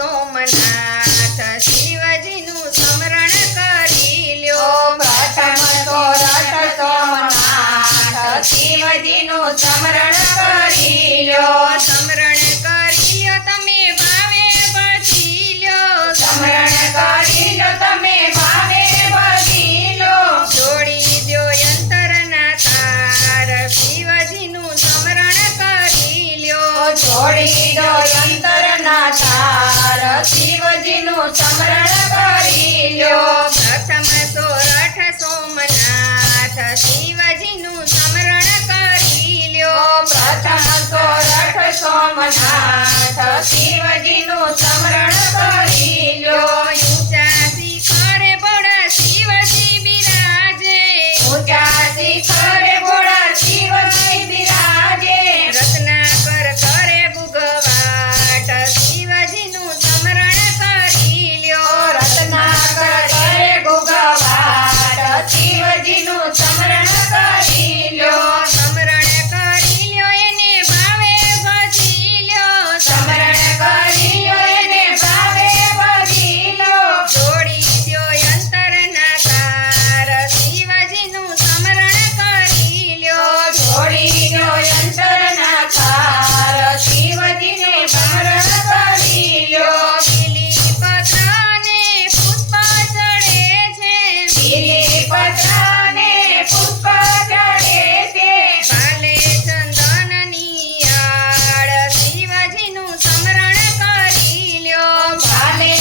સોમનાથ શિવજીનું સ્મરણ કરી લ્યો પ્રથમ સોરઠ સોમનાથ શિવજીનું સ્મરણ કરી લ્યો સ્મરણ કરી લ્યો તમે ભાવે ભજી લ્યો સ્મરણ કરી લો તમે ભાવે ભજી લો જોડી દ્યો અંતરના તાર શિવજીનું સ્મરણ કરી લ્યો જોડી દો અંતરના તાર શિવજીનું સ્મરણ કરી લ્યો પ્રથમ સોરઠ સોમનાથ શિવજીનું સ્મરણ કરી લ્યો પ્રથમ સોરઠ સોમનાથ શિવજીનું સ્મરણ કરી લ્યો ઊંચા શિખરે ભોળા શિવજી બિરાજે ઊંચા શિખરે ભોળા શિવજી બિરાજે રત્નાકર કરે ભુગવાટ શિવજીનું સ્મરણ કરી લ્યો રત્નાકર કરે ગુગવાટ શિવજીનું સ્મરણ કરી લ્યો સ્મરણ કરી લ્યો એને ભાવે ભજી લ્યો સ્મરણ કરી લ્યો એને ભાવે ભજી લો જોડી દ્યો અંતરના તાર શિવજીનું સ્મરણ કરી લ્યો જોડી દો અંતરના તાર શિવજીને સ્મરણ કરી લ્યો બીલીપત્રને પુષ્પ ચડે છે બીલીપત્રને પુષ્પ ચડે છે કાલે ચંદનની આડ શિવજીનું સ્મરણ કરી લ્યો ભાલે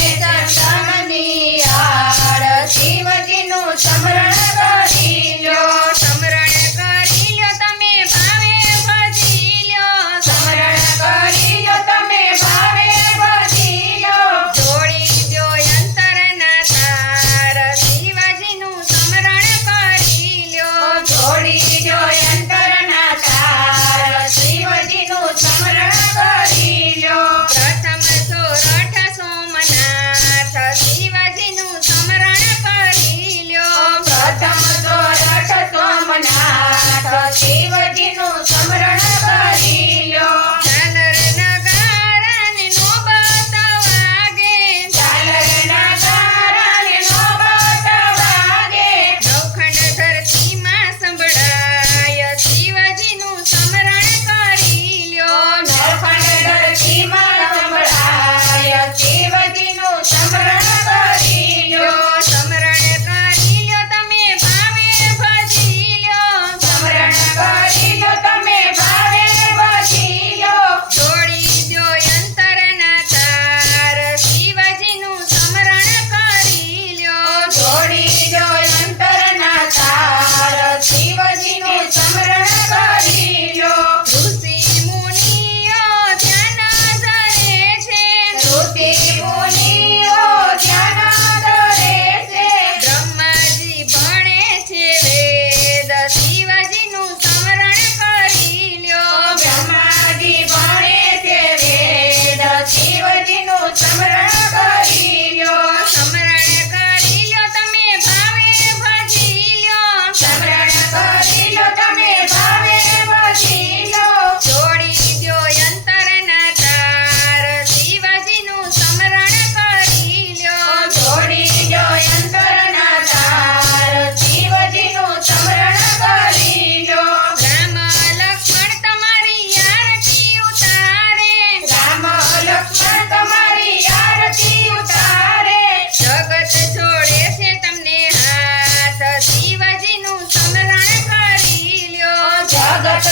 ચંદનની આડ શિવજીનું સ્મરણ કરી લ્યો સ્મરણ કરી લ્યો તમે ભાવે ભજી લ્યો સ્મરણ કરી લો તમે ભાવે ભજી લો જોડી દ્યો અંતરના તાર શિવજીનું સ્મરણ કરી લ્યો જોડી દો અંતરના તાર શિવજીનું સ્મરણ કરી લ્યો પ્રથમ સોરઠ સોમનાથ શિવજીનું સ્મરણ કરી લ્યો પ્રથમ સોરઠ સોમનાથ શિવજીનું સ્મરણ કરી લ્યો ઝાલર નગારાને નોબત વાગે ઝાલર નગારાને નોબત વાગે નવખંડ ધરતીમાં સંભળાય શિવજીનું સ્મરણ કરી લ્યો નવખંડ ધરતીમાં સંભળાય શિવજીનું સ્મરણ કરી લ્યો સ્મરણ કરી લ્યો તમે ભાવે ભજી લ્યો સ્મરણ કરી લો તમે ભાવે ભજી લો જોડી દ્યો અંતરના તાર શિવજીનું સ્મરણ કરી લ્યો જોડી દો અંતરના તાર શિવજીનું સ્મરણ કરી લો ઋષિ મુનિઓ ધ્યાન ધરે છે ઋષિ મુનિઓ ધ્યાન ધરે છે બ્રહ્માજી ભણે છે વેદ શિવજીનું સ્મરણ કરી લ્યો બ્રહ્માજી ભણે છે વેદ શિવજીનું સ્મરણ કરી લ્યો સ્મરણ કરી લ્યો તમે ભાવે ભજી લ્યો સ્મરણ કરી લો તમે ભાવે ભજી લો જોડી દ્યો અંતરના તાર શિવજીનું સ્મરણ કરી લ્યો જોડી દો અંતરના તાર શિવજીનું સ્મરણ કરી લો રામ લક્ષ્મણ તમારી આરતી ઉતારે રામ લક્ષ્મણ તમારી આરતી ઉતારે જગત જોડે છે તમને હાથ શિવજીનું સ્મરણ કરી લ્યો જગત